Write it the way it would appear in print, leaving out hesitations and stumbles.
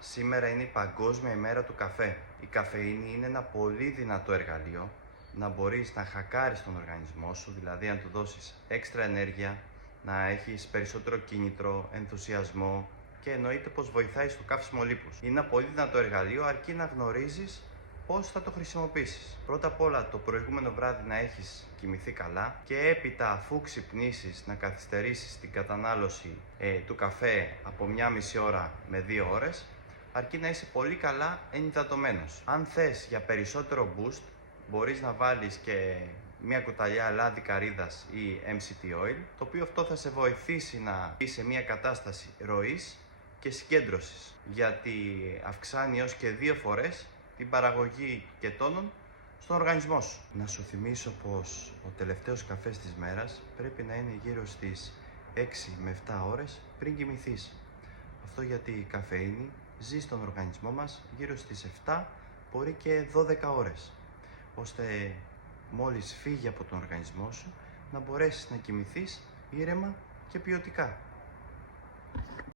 Σήμερα είναι η Παγκόσμια ημέρα του καφέ. Η καφεΐνη είναι ένα πολύ δυνατό εργαλείο να μπορείς να χακάρεις τον οργανισμό σου, δηλαδή να του δώσεις έξτρα ενέργεια, να έχεις περισσότερο κίνητρο, ενθουσιασμό και εννοείται πως βοηθάει στο καύσιμο λίπους. Είναι ένα πολύ δυνατό εργαλείο αρκεί να γνωρίζεις πώς θα το χρησιμοποιήσεις. Πρώτα απ' όλα το προηγούμενο βράδυ να έχεις κοιμηθεί καλά και έπειτα αφού ξυπνήσεις να καθυστερήσεις την κατανάλωση του καφέ από 1,5 ώρα με 2 ώρες, αρκεί να είσαι πολύ καλά ενυδατωμένος. Αν θες για περισσότερο boost, μπορείς να βάλεις και μια κουταλιά λάδι καρύδας ή MCT oil, το οποίο αυτό θα σε βοηθήσει να μπει σε μια κατάσταση ροής και συγκέντρωσης, γιατί αυξάνει έως και 2 φορές την παραγωγή κετώνων στον οργανισμό σου. Να σου θυμίσω πως ο τελευταίος καφές της μέρας πρέπει να είναι γύρω στις 6 με 7 ώρες πριν κοιμηθείς. Αυτό γιατί η καφεΐνη ζει στον οργανισμό μας γύρω στις 7, μπορεί και 12 ώρες, ώστε μόλις φύγει από τον οργανισμό σου να μπορέσεις να κοιμηθείς ήρεμα και ποιοτικά.